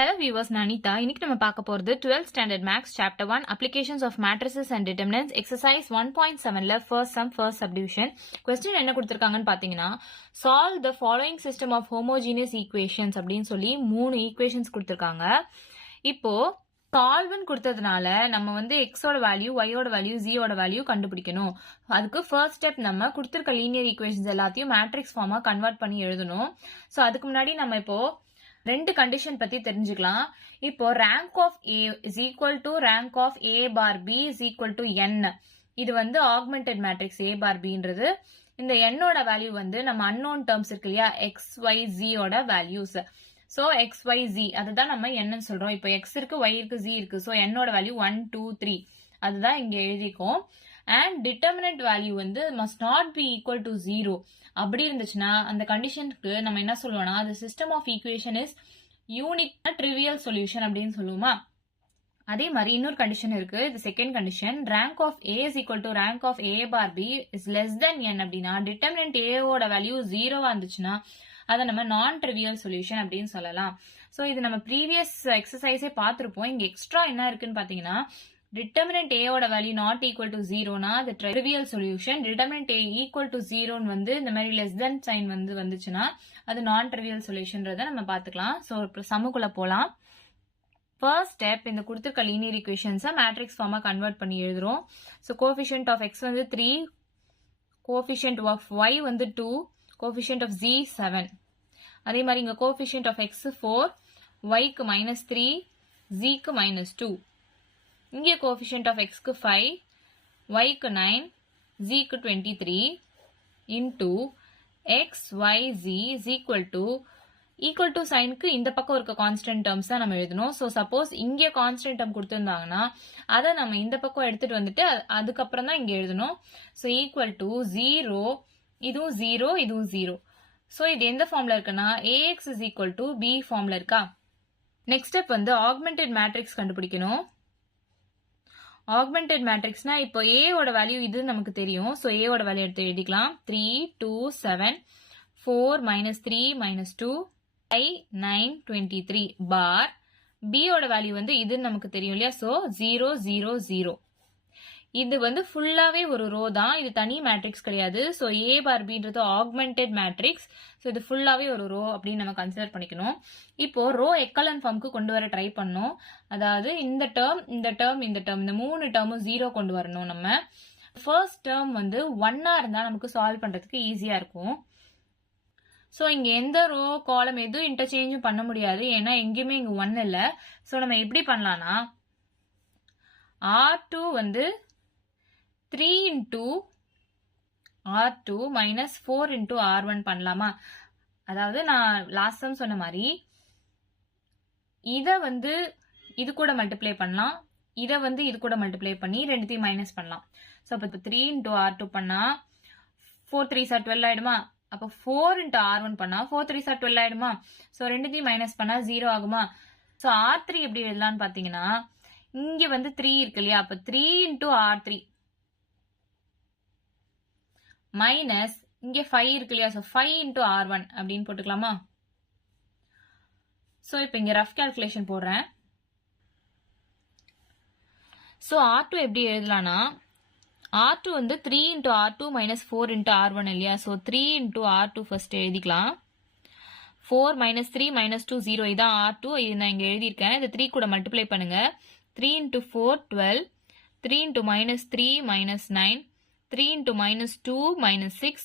Hello viewers, நான் அனிதா. இன்னைக்கு நம்ம பார்க்க போறது 12th standard maths chapter 1 applications of matrices and determinants exercise 1.7ல first sum first subdivision. question என்ன கொடுத்திருக்காங்கன்னு பாத்தீங்கன்னா solve the following system of homogeneous equations அப்படின்னு சொல்லி 3 equations கொடுத்திருக்காங்க. இப்போ solveன்னு கொடுத்ததுனால நம்ம வந்து x ஓட வேல்யூ, y ஓட வேல்யூ, z ஓட வேல்யூ கண்டுபிடிக்கணும். அதுக்கு first step நம்ம கொடுத்திருக்க linear equations எல்லாத்தையும் matrix form கன்வெர்ட் பண்ணி எழுதணும். சோ அதுக்கு முன்னாடி நம்ம இப்போ ரெண்டு கண்டிஷன் பத்தி தெரிஞ்சுக்கலாம். இப்போ rank of A is equal to rank of A bar B is equal to n. இது வந்து augmented matrix A bar Bன்றது. இந்த n ஓட வேல்யூ வந்து நம்ம unknown terms இருக்கு இல்லையா, x, y, z ஓட values. So x, y, z அதுதான் நம்ம n சொல்றோம். இப்போ x இருக்கு, y இருக்கு, z இருக்கு. So n ஓட வேல்யூ 1, 2, 3 அதுதான் இங்க எழுதிக்கும். And determinant value வந்து must not be equal to 0. அப்படி இருந்துச்சுன்னா அந்த கண்டிஷனுக்கு நம்ம என்ன சொல்லுவோம்னா the system of equation is unique trivial solution அப்படின்னு சொல்லுவோமா. அதே மாதிரி இன்னொரு கண்டிஷன் இருக்கு. இது second condition. rank of A is equal to rank of A bar B is less than n அப்படின்னா determinant A ஓட வேல்யூ 0 இருந்துச்சுன்னா அதை நம்ம நான் ட்ரிவியல் சொல்யூஷன் அப்படின்னு சொல்லலாம். சோ இது நம்ம ப்ரீவியஸ் எக்ஸசைஸே பார்த்திருப்போம். இங்க எக்ஸ்ட்ரா என்ன இருக்குன்னு பாத்தீங்கன்னா determinant A ஓட வேல்யூ not equal to 0னா அது trivial solution. determinant A equal to 0 வந்து இந்த மாதிரி less than sign வந்துச்சுன்னா அது non trivial solutionன்றத நம்ம பாத்துக்கலாம். சோ சம்முக்குள்ள போலாம். ஃபர்ஸ்ட் ஸ்டெப் இந்த கொடுத்திருக்க லீனியர் ஈக்குவேஷன்ஸை மேட்ரிக்ஸ் ஃபார்மா கன்வெர்ட் பண்ணி எழுதுறோம். ஸோ கோஎஃபிஷியன்ட் ஆஃப் எக்ஸ் வந்து 3, கோஎஃபிஷியன்ட் ஆஃப் ஒய் வந்து 2, கோஎஃபிஷியன்ட் ஆஃப் ஜி 7. அதே மாதிரி இங்க கோஎஃபிஷியன்ட் ஆஃப் எக்ஸ் 4, ஒய்க்கு -3, ஜிக்கு -2. இங்கே கோஎஃபிஷியன்ட் ஆஃப் எக்ஸ்க்கு 5, ஒய்க்கு 9, ஜிக்கு 23 into X Y Z is equal to சைனுக்கு இந்த பக்கம் இருக்க கான்ஸ்டன்ட் டேர்ம்ஸ் தான் நம்ம எழுதணும். ஸோ சப்போஸ் இங்கே கான்ஸ்டன்ட் டேர்ம் கொடுத்துருந்தாங்கன்னா அதை நம்ம இந்த பக்கம் எடுத்துட்டு வந்துட்டு அதுக்கப்புறம் தான் இங்கே எழுதணும். ஸோ ஈக்குவல் டு 0, இதுவும் 0, இதுவும் 0. ஸோ இது எந்த ஃபார்ம்ல இருக்குன்னா AX is equal to B ஃபார்ம்ல இருக்கா. நெக்ஸ்ட் ஸ்டெப் வந்து ஆக்மெண்டட் மேட்ரிக்ஸ் கண்டுபிடிக்கணும். ஆக்மெண்டட் மேட்ரிக்ஸ்னா இப்போ A ஓட வேல்யூ இது நமக்கு தெரியும். ஸோ A ஓட வேல்யூ எடுத்து எழுதிக்கலாம். 3, 2, 7, 4, -3, -2, 5, 9, 23 பார். B ஓட வேல்யூ வந்து இது நமக்கு தெரியும் இல்லையா. ஸோ 0, 0, 0. இது வந்து ஃபுல்லாவே ஒரு ரோ தான். இது தனி மேட்ரிக்ஸ் கிடையாது. ஸோ A பார் Bன்றது ஆக்மெண்டட் மேட்ரிக்ஸ். ஸோ இது ஃபுல்லாவே ஒரு ரோ அப்படின்னு நம்ம கன்சிடர் பண்ணிக்கணும். இப்போ ரோ எக்கலன் ஃபார்முக்கு கொண்டு வர ட்ரை பண்ணோம். அதாவது இந்த டேர்ம், இந்த டேர்ம், இந்த டேர்ம், இந்த 3 டேர்மும் 0 கொண்டு வரணும். நம்ம ஃபர்ஸ்ட் டேர்ம் வந்து 1 இருந்தா நமக்கு சால்வ் பண்றதுக்கு ஈஸியா இருக்கும். ஸோ இங்க எந்த ரோ காலம் எதுவும் இன்டர்சேஞ்சும் பண்ண முடியாது. ஏன்னா எங்கேயுமே இங்க 1 இல்லை. ஸோ நம்ம எப்படி பண்ணலாம்னா R2 வந்து 3 into R2 minus 4 into R1 பண்ணலாமா. அதாவது நான் லாஸ்ட் டைம் சொன்ன மாதிரி இத வந்து இது கூட மல்டிப்ளை பண்ணலாம், இத வந்து இது கூட மல்டிப்ளை பண்ணி ரெண்டுத்தையும் மைனஸ் பண்ணலாம். ஸோ அப்போ 3 into R2 பண்ணா 4 3s are 12 ஆயிடுமா. அப்போ 4 into R1 பண்ணா 4 3s are 12 ஆயிடுமா. ஸோ ரெண்டுத்தையும் மைனஸ் பண்ணா 0 ஆகுமா. ஸோ R3 எப்படி எழுதலாம்னு பாத்தீங்கன்னா இங்க வந்து 3 இருக்கு இல்லையா. அப்ப 3 into R3 மைனஸ் இங்க 5 இருக்கு இல்லையா. ஸோ 5 into R1 அப்படின்னு போட்டுக்கலாமா. ஸோ இப்போ இங்க ரஃப் கால்குலேஷன் போடுறேன். ஸோ R2 எப்படி எழுதலாம்னா R2 வந்து 3 into R2 minus 4 into R1 இல்லையா. ஸோ 3 into R2 ஃபர்ஸ்ட் எழுதிக்கலாம். 4 minus 3 minus 2 0. இதான் R2. இது நான் இங்க எழுதியிருக்கேன். இது 3 கூட மல்டிப்ளை பண்ணுங்க. 3 into 4 12, 3 into minus 3 minus 9, 3 into minus 2 minus 6,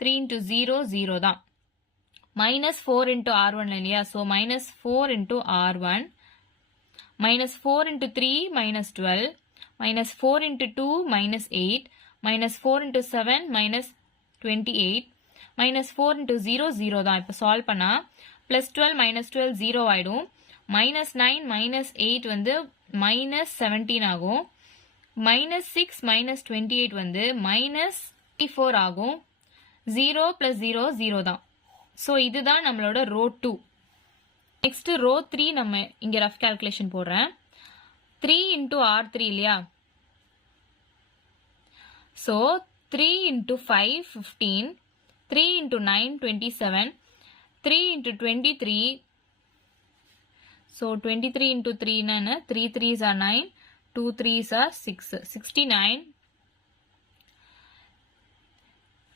3 into 0 0 தான். minus 4 into R1 இல்லையா. So minus 4 into R1 minus 4 into 3 minus 12 minus 4 into 2 minus 8 minus 4 into 7 minus 28 minus 4 into 0 0 தான். இப்போ சால்வ் பண்ணா plus 12 minus 12 0 ஆயிடும். minus 9 minus 8 வந்து minus 17 ஆகும். minus 6 minus 28 வந்து minus 34 ஆகும். 0 plus 0 0 தான். ஸோ இதுதான் நம்மளோட ரோ 2. நெக்ஸ்ட் ரோ 3 நம்ம இங்க ரஃப் கால்குலேஷன் போடுறேன். 3 into R3 இல்லையா. So 3 into 5 15, 3 into 9 27, 3 into 23 So 23 into 3 na 3 3s are 9, 2 3s are 6, 69.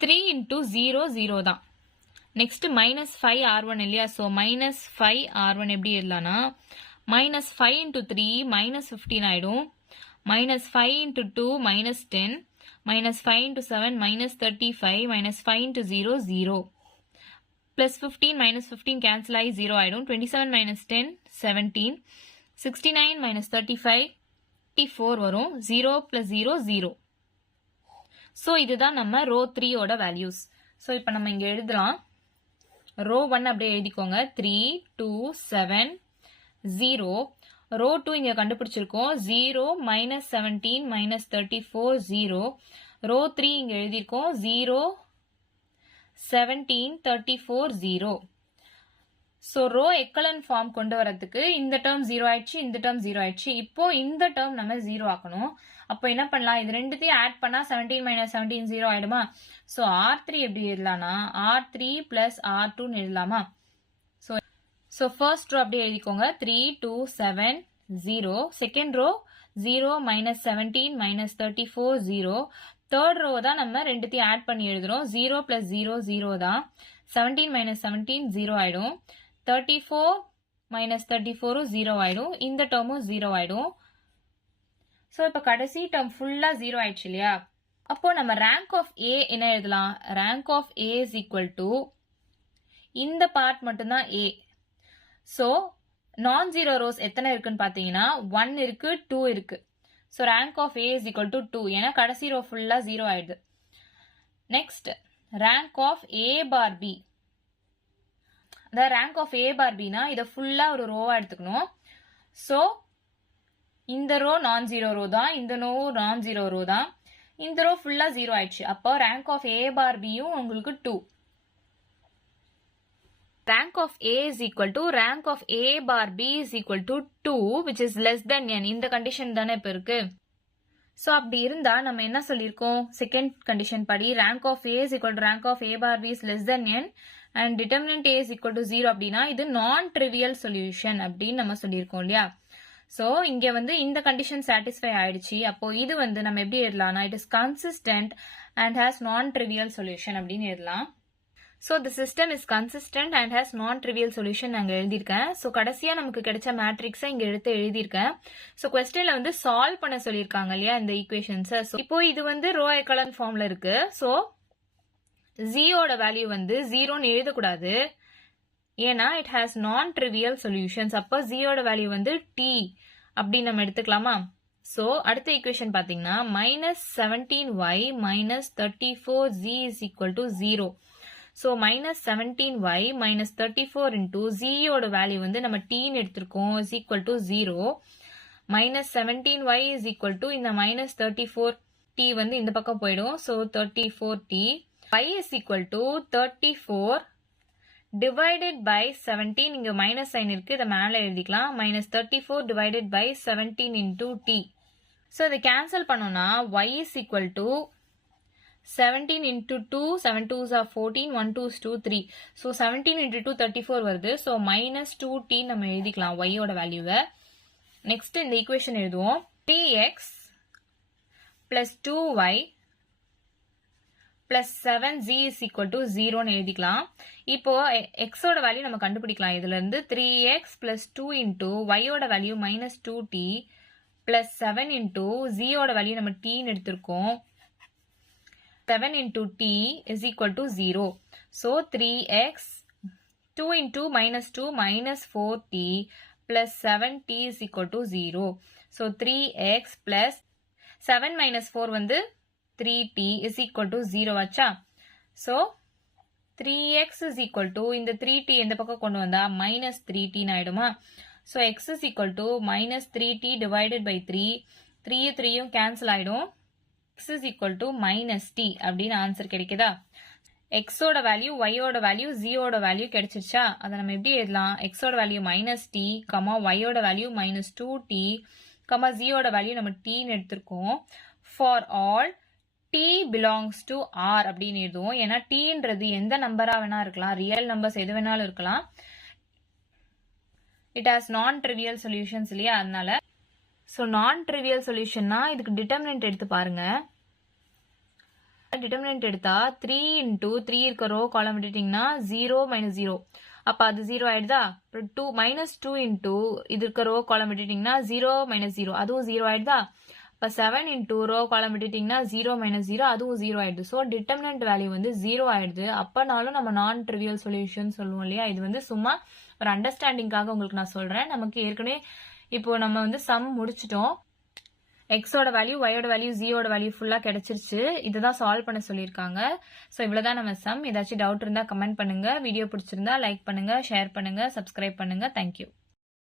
3 into 0 0 தான். Next minus 5 r1 இல்லையா, so minus 5 r1 எப்படி எழுதலாம்னா minus 5 into 3 minus 15 ஆயிடும், minus 5 into 2 minus 10, minus 5 into 7 minus 35, minus 5 into 0 0, plus 15 minus 15 cancel ஆகி 0 ஆயிடும், 27 minus 10 17, 69 minus 35 54 வரும், 0 plus 0 0. So இதுதான் நம்ம row 3 ஓட வேல்யூஸ். ஸோ இப்போ நம்ம இங்கே எழுதலாம். ரோ 1 அப்படியே எழுதிக்கோங்க. 3 2 7 0. ரோ 2 இங்கே கண்டுபிடிச்சிருக்கோம். 0 minus 17 minus 34 0. ரோ 3 இங்கே எழுதியிருக்கோம். 0 17 34 0. ஸோ ரோ எக்கலன் ஃபார்ம் கொண்டு வரதுக்கு இந்த டேர்ம் 0 ஆயிடுச்சு, இந்த டேர்ம் 0 ஆயிடுச்சு. இப்போ இந்த டேர்ம் நம்ம 0 ஆக்கணும். அப்போ என்ன பண்ணலாம், இது ரெண்டுத்தையும் ஆட் பண்ணா 17 minus 17 0 ஆயிடுமா. ஸோ R3 எப்படி எழுதலாம்னா R3 plus R2 எழுதலாமா. ஸோ ஃபர்ஸ்ட் ரோ அப்படியே எழுதிக்கோங்க. 3 2 7 0. Second row 0 minus 17 minus 34 0. Third row தான் நம்ம ரெண்டுத்தையும் ஆட் பண்ணி எழுதுறோம். 0 plus 0 0 தான். 17 minus 17 0 ஆயிடும். 34 minus 34 0 ஆயிடும். இந்த டேர்மும் 0 ஆயிடும். ஸோ இப்போ கடைசி டேர்ம் ஃபுல்லா 0 ஆயிடுச்சு இல்லையா. அப்போ நம்ம ரேங்க் ஆஃப் ஏ என்ன எழுதலாம், rank of A is equal to இந்த பார்ட் மட்டும்தான் ஏ. ஸோ நான் ஜீரோ ரோஸ் எத்தனை இருக்குன்னு பார்த்தீங்கன்னா 1 இருக்கு 2 இருக்கு. So rank of A is equal to 2, ஏன்னா கடைசி ரோ ஃபுல்லா 0 ஆயிடுது. Next rank of A bar B, அதாவது ரேங்க் ஆஃப் ஏ பார் பினா இதை ஃபுல்லா ஒரு ரோவா எடுத்துக்கணும். ஸோ இந்த ரோ நான் ஜீரோ ரோ தான், இந்த ரோ நான் ஜீரோ ரோ தான், இந்த ரோ ஃபுல்லா 0 ஆயிடுச்சு. அப்போ ரேங்க் ஆஃப் ஏ பார் பியும் உங்களுக்கு 2. rank of A is equal to rank of A bar B is equal to 2 which is less than n. இந்த கண்டிஷன் தானே இப்ப இருக்கு. ஸோ அப்படி இருந்தா நம்ம என்ன சொல்லியிருக்கோம், செகண்ட் கண்டிஷன் படி rank of A is equal to rank of A bar B is less than n and determinant A is equal to 0 அப்படின்னா இது நான் ட்ரிவியல் சொல்யூஷன் அப்படின்னு நம்ம சொல்லியிருக்கோம் இல்லையா. ஸோ இங்க வந்து இந்த கண்டிஷன் சாட்டிஸ்ஃபை ஆயிடுச்சு. அப்போ இது வந்து நம்ம எப்படி எழுதலாம்னா it is consistent and has non trivial solution அப்படின்னு எழுதலாம். So the system is consistent and has non trivial solution நாங்கள் எழுதியிருக்கேன். ஸோ கடைசியா நமக்கு கிடைச்ச மேட்ரிக்ஸை இங்க எடுத்து எழுதியிருக்கேன். ஸோ கொஸ்டின்ல வந்து சால்வ் பண்ண சொல்லியிருக்காங்க இல்லையா இந்த ஈக்குவேஷன்ஸை. ஸோ இப்போ இது வந்து ரோ எக்கலன் ஃபார்ம்ல இருக்கு. ஸோ ஜியோட வேல்யூ வந்து 0ன்னு எழுதக்கூடாது, ஏன்னா it has non trivial solutions. அப்போ ஜியோட வேல்யூ வந்து டி அப்படின்னு நம்ம எடுத்துக்கலாமா. ஸோ அடுத்த ஈக்குவேஷன் பார்த்தீங்கன்னா -17y - 34z is equal to 0. So -17y - 34 into z யோட வேல்யூ வந்து நம்ம tன்னு எடுத்திருக்கோம் is equal to 0. -17y is equal to இந்த -34t வந்து இந்த பக்கம் போயிடும். So 34t. y is equal to 34 divided by 17. இங்க மைனஸ் சைன் இருக்கு, இதை மேல எழுதிக்கலாம். -34 divided by 17 into t. So இதை கேன்சல் பண்ணோம்னா y is equal to 17 into 2, 7 2s are 14, 1 2s 2 3. So 17 into 2 34 வருது. ஸோ -2t நம்ம எழுதிக்கலாம் y யோட வேல்யூவை. நெக்ஸ்ட் இந்த ஈக்குவேஷன் எழுதுவோம். 3x plus 2y plus 7z is equal to 0ன்னு எழுதிக்கலாம். இப்போ x ஓட வேல்யூ நம்ம கண்டுபிடிக்கலாம். இதுல இருந்து 3x plus 2 into y ஓட value -2t plus 7 into z ஓட வேல்யூ நம்ம tன்னு எடுத்திருக்கோம். 7 into t is equal to 0. So 3x 2 into -2 -4t plus 7t is equal to 0. So 3x plus 7 minus 4 வந்து 3t is equal to 0 ஆச்சா. So 3x is equal to இந்த 3t இந்த பக்கம் கொண்டு வந்தா -3t ஆயிடுமா. So x is equal to -3t divided by 3. 3 3யும் cancel ஆயிடும். x is equal to -t அப்படின்னு ஆன்சர் கிடைக்குதா. x ஓட வேல்யூ, y ஓட வேல்யூ, z ஓட வேல்யூ கிடைச்சிருச்சா. அதை நம்ம எப்படி எழுதலாம், x ஓட வேல்யூ -t, y ஓட வேல்யூ -2t, z ஓட வேல்யூ நம்ம tன்னு எடுத்திருக்கோம். For all t belongs to r அப்படின்னு எழுதுவோம். ஏன்னா tன்றது எந்த நம்பரா வேணா இருக்கலாம், ரியல் நம்பர்ஸ் எது வேணாலும் இருக்கலாம். இட் ஹாஸ் நான் ட்ரிவியல் சொல்யூஷன்ஸ் இல்லையா, அதனால. ஸோ நான் ட்ரிவியல் சொல்யூஷன்னா இதுக்கு டிட்டர்மினன்ட் எடுத்து பாருங்க. டிட்டர்மினன்ட் எடுத்தா 3 into 3 இருக்க ரோ காலம் விட்டுட்டீங்கன்னா 0 - 0, அப்ப அது 0 ஆயிடுதா. அப்புறம் 2 -2 into இது இருக்க ரோ காலம் விட்டுட்டீங்கன்னா 0 - 0, அதுவும் 0 ஆயிடுதா. இப்ப 7 into ரோ காலம் விட்டுட்டீங்கன்னா 0 - 0, அதுவும் 0 ஆயிடுது. ஸோ டிட்டர்மினன்ட் வேல்யூ வந்து 0 ஆயிடுது. அப்பனாலும் நம்ம நான் ட்ரிவியல் சொல்யூஷன் சொல்லுவோம் இல்லையா. இது வந்து சும்மா ஒரு அண்டர்ஸ்டாண்டிங்காக உங்களுக்கு நான் சொல்றேன். நமக்கு ஏற்கனவே இப்போ நம்ம வந்து சம் முடிச்சிட்டோம். எக்ஸோட வேல்யூ, ஒயோட வேல்யூ, ஜியோட வேல்யூ ஃபுல்லா கிடைச்சிருச்சு. இதுதான் சால்வ் பண்ண சொல்லியிருக்காங்க. ஸோ இவ்வளவுதான் நம்ம சம். ஏதாச்சும் டவுட் இருந்தா கமெண்ட் பண்ணுங்க. வீடியோ பிடிச்சிருந்தா லைக் பண்ணுங்க, ஷேர் பண்ணுங்க, சப்ஸ்கிரைப் பண்ணுங்க. தேங்க்யூ.